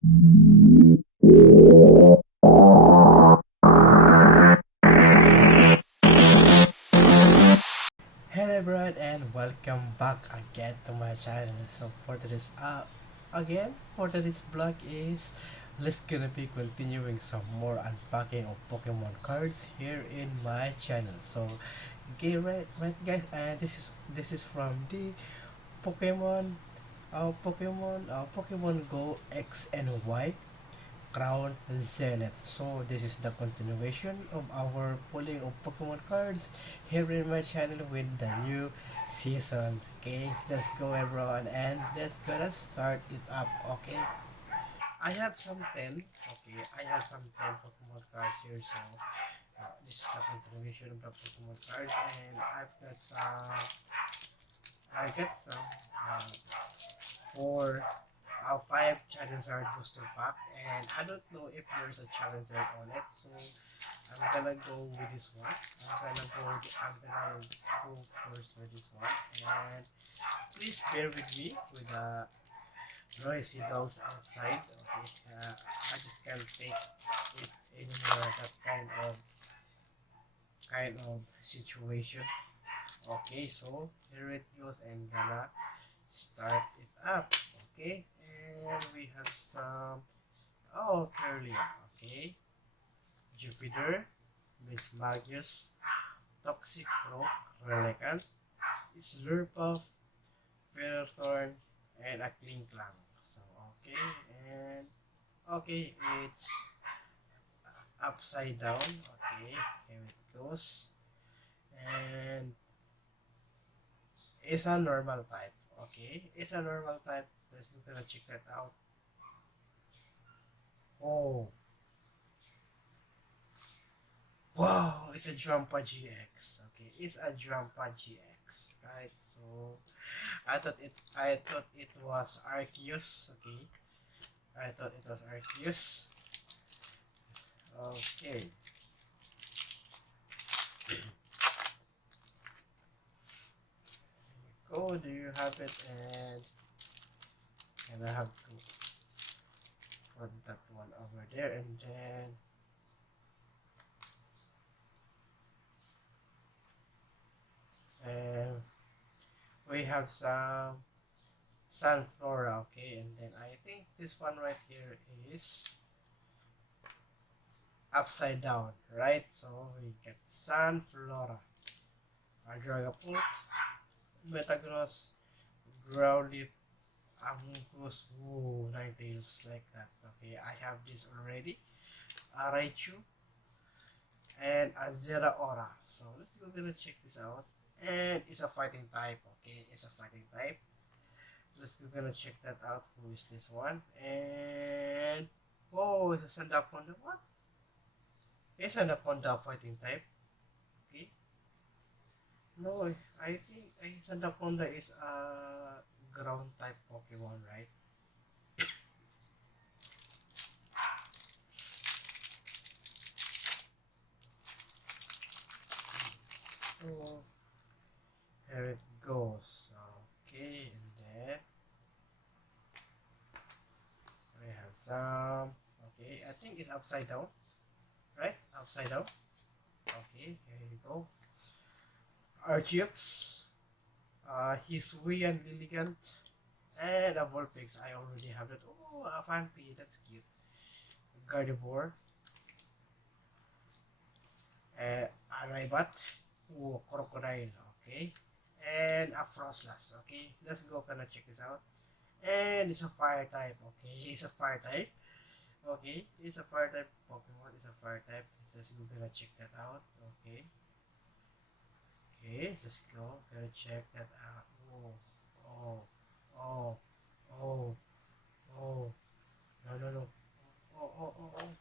Hello everyone and welcome back again to my channel. So for today's vlog is let's gonna be continuing some more unpacking of Pokemon cards here in my channel. So okay, right guys, and this is from the Pokemon Pokemon Go X and Y Crown Zenith. So this is the continuation of our pulling of Pokemon cards here in my channel with the new season. Okay, let's go everyone and let's gonna start it up. Okay, I have some 10. Okay, I have some 10 Pokemon cards here. So this is the continuation of the Pokemon cards, and I got some uh, four 5 Charizard booster pack, and I don't know if there's a Charizard on it, so I'm gonna go with this one. I'm gonna go first for this one, and please bear with me with the noisy dogs outside. Okay, I just can't take it anymore. That kind of situation. Okay, so here it goes. I'm gonna start it up. Okay, and we have some. Oh, Curlia. Okay, Jupiter, Miss Magius, Toxic Croak, Relicant, Slurpuff, Ferrothorn, and a Klinklang. So, okay, and okay, it's upside down. Okay, here it goes. And it's a normal type. Okay, it's a normal type. Let's gonna check that out. Oh, wow, it's a Drampa GX. Okay, it's a Drampa GX, right? So I thought it was Arceus. Okay, I thought it was Arceus. Okay. Go. Do you have it? And I have to put that one over there, and then and we have some Sunflora. Okay, and then I think this one right here is upside down, right? So we get Sunflora, our Dragapult, Metagross, Growlithe, Amogus, woo, Ninetales, like that. Okay, I have this already. Raichu and Azera Aura. So let's go gonna check this out. And it's a fighting type. Okay, it's a fighting type. Let's go gonna check that out. Who is this one? And oh, it's a Sandaconda. What? It's an Anaconda fighting type. Okay. No, I think Sandaconda is a ground type Pokemon, right? So here it goes. Okay, and then we have some. Okay, I think it's upside down, right? Upside down. Okay, here you go. Archeops, Hisui and Lilligant, and a Vulpix. I already have that. Oh, a Fanpy, that's cute. Gardevoir, a Raibat, oh, Crocodile, okay, and a Frostlass, okay. Let's go, gonna check this out. And it's a fire type, okay. It's a fire type, okay. It's a fire type Pokemon. It's a fire type. Let's go, gonna check that out, okay. Okay, let's go. Gonna check that out. Oh, oh, oh, oh, oh. No, no, no. Oh, oh, oh, oh.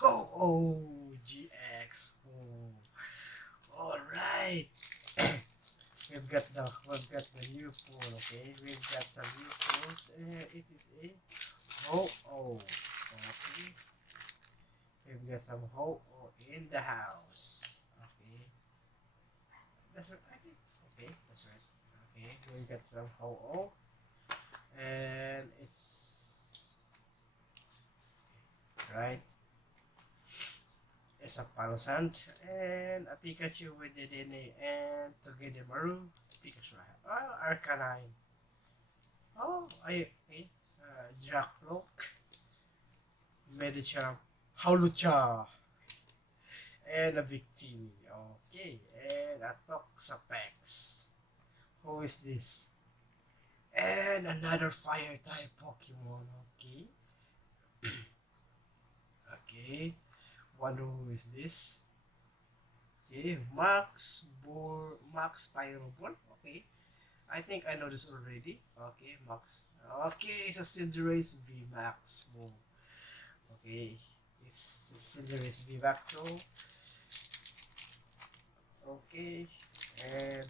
Oh, oh, GX. Oh, all right. we've got the new pool. Okay, we've got some new pools. It is a ho oh. Okay, we've got some ho oh in the house. Okay, that's right. I think. Okay, that's right. Okay, we got some ho oh, and it's right? It's a Palosand and a Pikachu with the DNA and Togedemaru, Pikachu. Oh, Arcanine. Oh, okay. Dracloak, Medicham, Howlucha, and a Victini. Okay, and a Toxapex. Who is this? And another fire type Pokemon. Okay, okay. Wonder who is this? Okay, Max Pyroball. Okay, I think I know this already. Okay, Max. Okay, it's a Cinderace VMAX. Oh, okay, it's a Cinderace VMAX. So, okay, and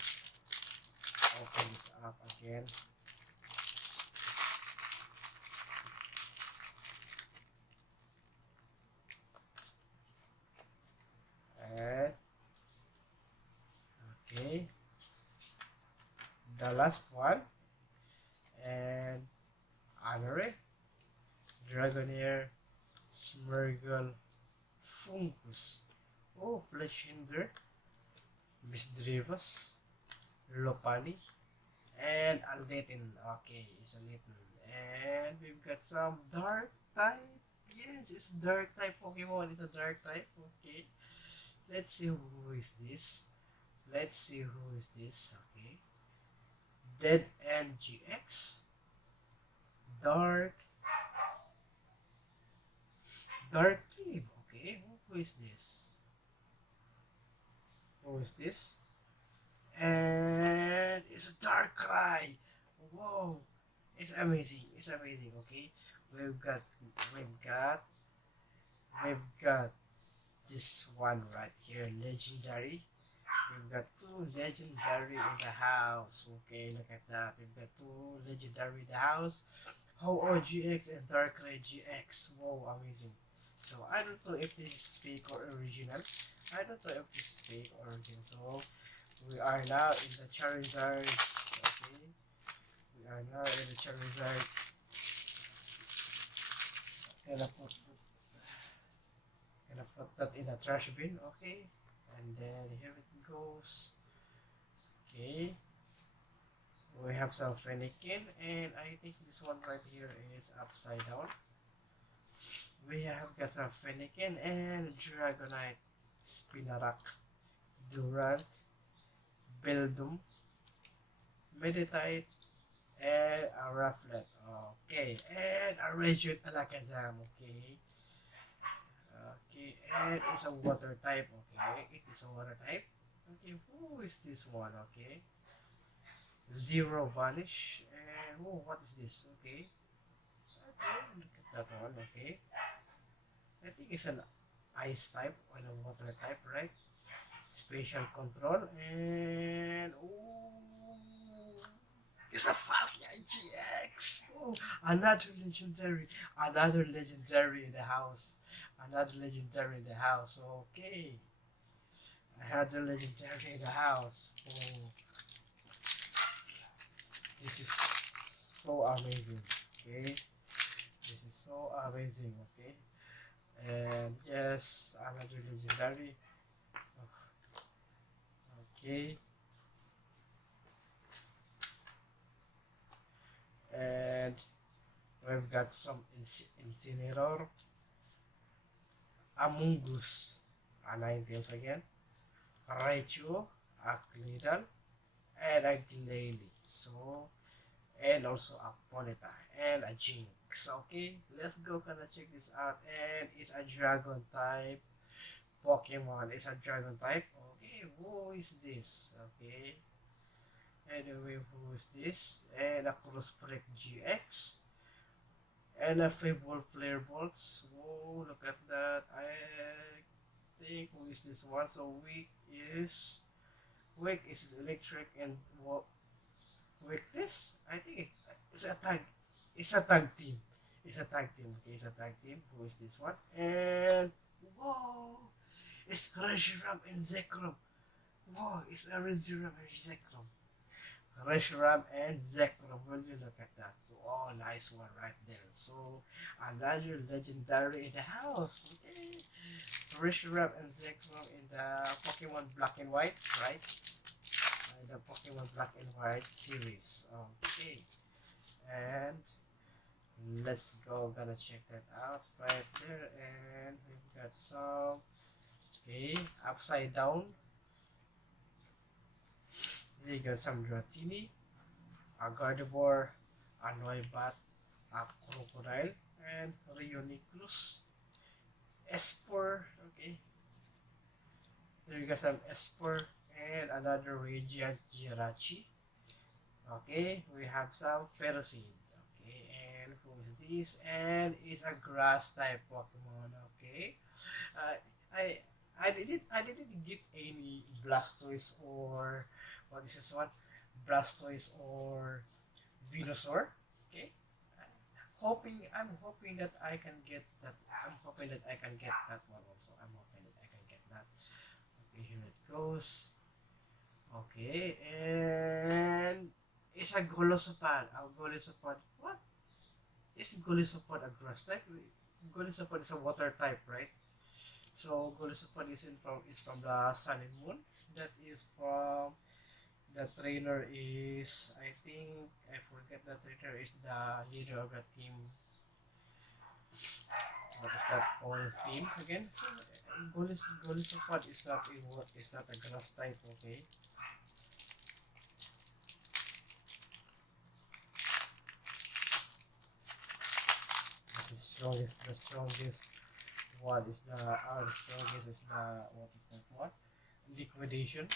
open this up again. And okay, the last one, and Honorary, Dragonair, Smeargle, Fungus, oh, Fletchinder, Misdreavus, Lopunny, and a Litten. Okay, it's a Litten. And we've got some Dark type. Yes, it's Dark type Pokemon. It's a Dark type. Okay, let's see who is this. Let's see who is this. Okay, Dead End GX, Dark Cleave. Okay, who is this? Who is this? And it's a Darkrai. Whoa, it's amazing. It's amazing. Okay, we've got we've got we've got this one right here, legendary. We've got two legendary in the house. Okay, look at that. We've got two legendary in the house. Ho-Oh GX and Darkrai GX. Whoa, amazing. So I don't know if this is fake or original. I don't know if this is fake or original. So we are now in the Charizard. Okay, we are now in the Charizard. Gonna put that in a trash bin. Okay, and then here it goes. Okay, we have some Fennekin, and I think this one right here is upside down. We have got some Fennekin and Dragonite, Spinarak, Durant, Beldum, Meditite, and a Rufflet. Okay, and a Regent Alakazam. Okay, okay, and it's a water type. Okay, it is a water type. Okay, who is this one? Okay, Zero Vanish, and oh, what is this? Okay, okay, look at that one. Okay, I think it's an ice type or a water type, right? Special control, and oh, it's a Falcon GX. Oh, another legendary in the house, another legendary in the house. Okay, another legendary in the house. Oh, this is so amazing. Okay, this is so amazing. Okay, and yes, another legendary. Okay, and we've got some Incineroar, Amoonguss, a Ninetales again, Raichu, a Claydol, and a Glalie. So, and also a Ponyta and a Jinx. Okay, let's go gonna check this out. And it's a Dragon type Pokemon. It's a Dragon type. Okay, who is this? Okay. Anyway, who is this? And a Crossbreak GX. And a Fable Flare Bolts. Whoa, look at that. I think who is this one? So Weak is electric and weakness. I think it's a tag. It's a tag team. It's a tag team. Okay, it's a tag team. Who is this one? And whoa, it's Reshiram and Zekrom. Whoa, it's a Reshiram and Zekrom. Reshiram and Zekrom. Will you look at that? So, oh, nice one right there. So, another legendary in the house. Okay. Reshiram and Zekrom in the Pokemon Black and White, right? The Pokemon Black and White series. Okay. And let's go. Gonna check that out right there. And we've got some. Okay. Upside down. There you got some Dratini, a Gardevoir, a Noibat, a Crocodile, and Rioniclus, Espor, okay, there you got some Espor, and another Radiant Jirachi, okay, we have some Ferrocid, okay, and who's this, and it's a grass type Pokemon, okay, uh, I I didn't get any Blastoise or what is this one? Blastoise or Venusaur. Okay. I'm hoping that I can get that. I'm hoping that I can get that one also. I'm hoping that I can get that. Okay, here it goes. Okay, and it's a Golosopod. A Golosopod. What? Is Golosopod a grass type? Golosopod is a water type, right? So Golosopod is from the Sun and Moon. That is from the trainer is, I think, I forget, the trainer is the leader of the team. What is that called, team again? So Golisopod is not a grass type, okay? The strongest one is the strongest is the, what is that one? Liquidation.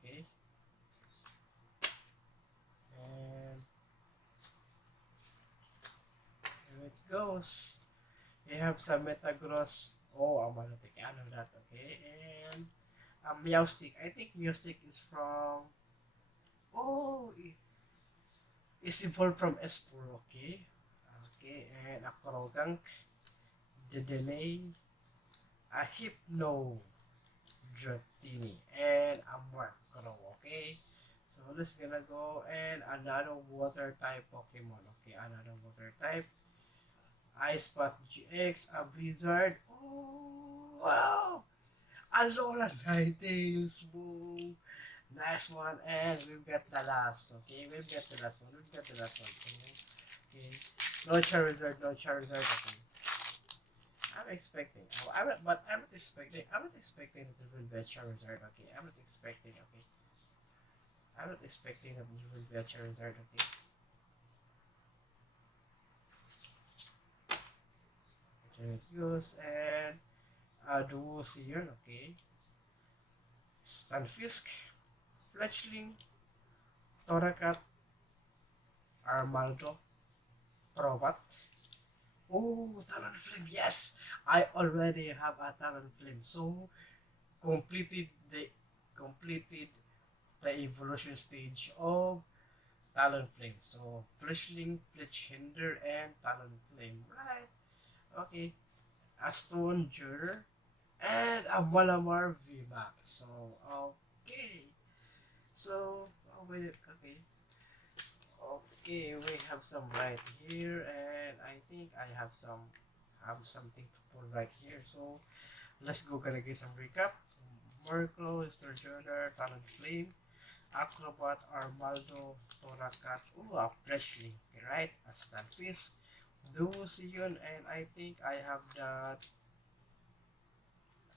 Okay. And here it goes. We have some Metagross. Oh, I'm gonna take out of that. Okay, and a Meowstic. I think Meowstic is from. Oh, it's evolved from Espor. Okay, okay, and a Krogank, Dedenne, a Hypno, Dratini, and a Murkrow. Okay, so let's gonna go and another water type Pokemon. Okay, another water type. Ice Path GX, a Blizzard. Oh, wow! Alola Ninetales. Boom! Nice one. And we've got the last. Okay, we've got the last one. Okay. No Charizard, no Charizard. Okay. I'm expecting. I'm not expecting that there will be a Charizard. Okay. I'm not expecting. Okay. I'm not expecting that there will be a Charizard. Okay. There it goes, and Duosier, okay. Stunfisk, Fletchling, Torracat, Armaldo, Crobat. Oh, Talonflame, yes! I already have a Talonflame, so completed the completed the evolution stage of Talonflame. So Fletchling, Fletchhinder, and Talonflame, right? Okay, a Stone Juror, and a Malamar VMAX. So, okay. So, oh, wait, okay. Okay, we have some right here, and I think I have something to pull right here. So, let's go gonna get some recap. Murkrow, Sturgeoner, Talonflame, Acrobat, Armaldo, Toracat, a Freshly, right? A Stunfisk, Duosion, and I think I have that.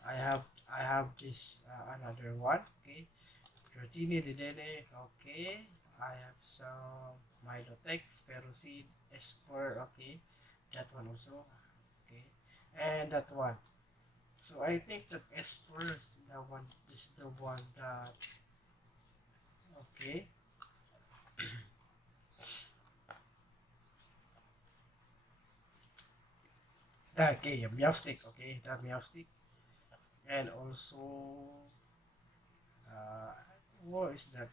I have this another one. Okay, Rotini Dedenne. Okay, I have some Milotech, Ferrocid, Espor. Okay, that one also. Okay, and that one. So I think that Espor is the one. Is the one that. Okay. Okay, Meowstic. Okay, the Meowstic, and also what is that?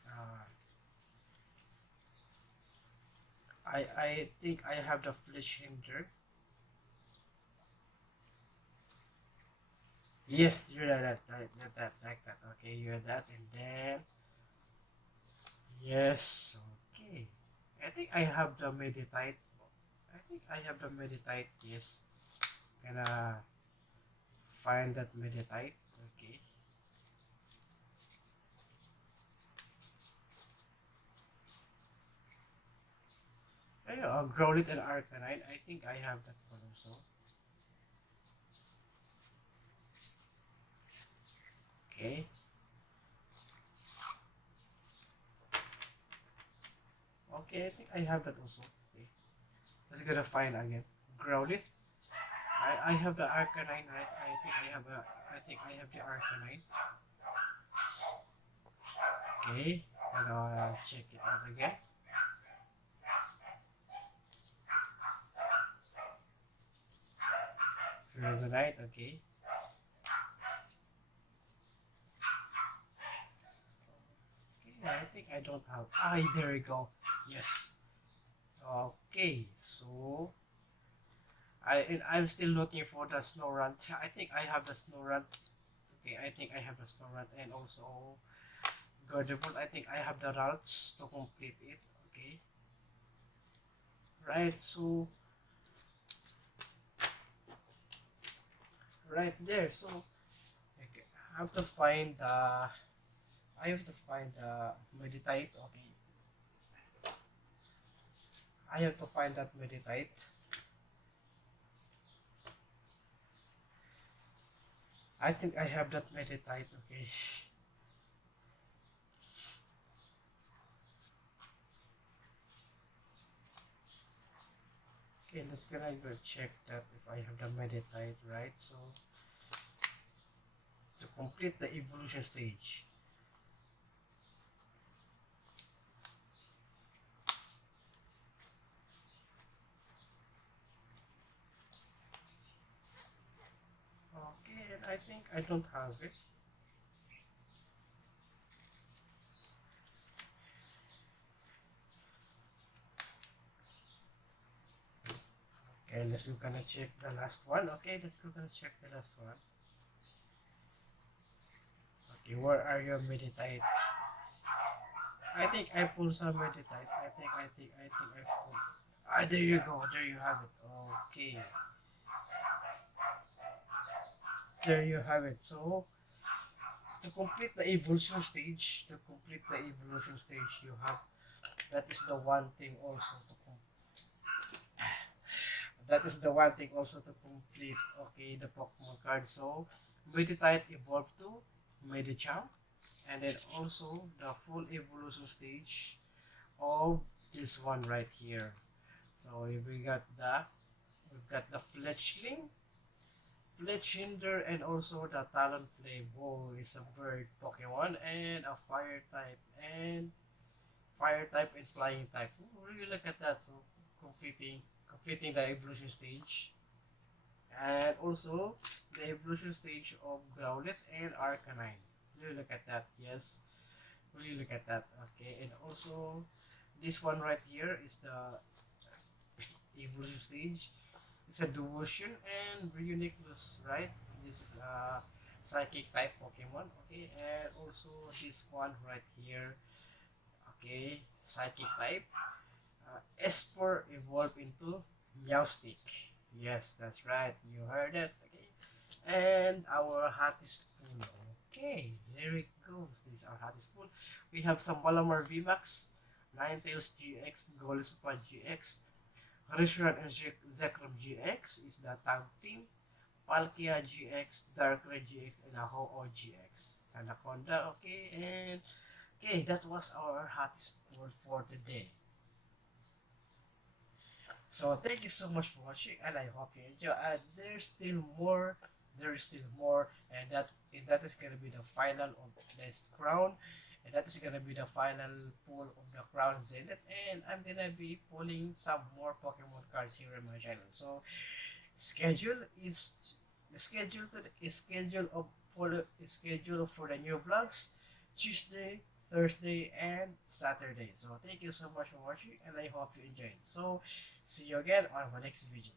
I think I have the Flesh Hinder. Yes, you're that, like that. Okay, you're that, and then Yes, okay. I think I have the meditate. I think I have the meditate. Yes. Gonna find that meditate. Okay. Growlit and Arcanine. I think I have that one also. Okay. Okay, I think I have that also. Okay. Let's gonna find again. Growlit. I have the Arcanine, right? I think I have the Arcanine. Okay. And I'll check it out again. Dragonite, okay. Okay, I think I don't have. Ah, there we go. Yes. Okay, so I'm still looking for the Snorunt. I think I have the Snorunt. Okay, I think I have the Snorunt and also Gardevoir. I think I have the routes to complete it. Okay. Right, so right there. So okay, I have to find the Meditite. Okay. I have to find that Meditite. I think I have that Meditite. Okay. Okay, let's gonna go check that if I have the Meditite, right? So to complete the evolution stage. Okay, and I think I don't have it. Okay, let's go gonna check the last one. Okay, let's go gonna check the last one. Okay, where are your Meditite? I think I pulled some Meditite. I pulled. Ah, there you go. There you have it. Okay. There you have it. So, to complete the evolution stage, you have, that is the one thing also to that is the one thing also to complete, okay, the Pokemon card. So, Meditite evolved to Medicham, and then also the full evolution stage of this one right here. So we've got the Fletchinder, and also the Talonflame. Oh, is a bird Pokemon and a fire type and flying type. Oh, really look at that. So completing the evolution stage, and also the evolution stage of Growlithe and Arcanine. Really look at that. Yes, really look at that. Okay, and also this one right here is the evolution stage. It's a devotion and uniqueness, right? This is a psychic type Pokemon. Okay, and also this one right here. Okay, psychic type. Espor evolved into Meowstic. Yes, that's right. You heard it. Okay, and our hottest pool. Okay, there it goes. This is our hottest pool. We have some Malamar VMAX, Ninetales GX, Golisopod GX, Reshiram and Zekrom GX is the tag team. Palkia GX, Darkrai GX, and a Ho-Oh GX. Sanaconda, okay, and okay, that was our hottest poll for today. So thank you so much for watching, and I hope you enjoy. And there is still more, and that is gonna be the final of this crown, and that is gonna be the final pull of the crown Zenith, and I'm gonna be pulling some more Pokemon cards here on my channel. So schedule is schedule for the new vlogs Tuesday, Thursday, and Saturday. So thank you so much for watching, and I hope you enjoyed. So see you again on my next video.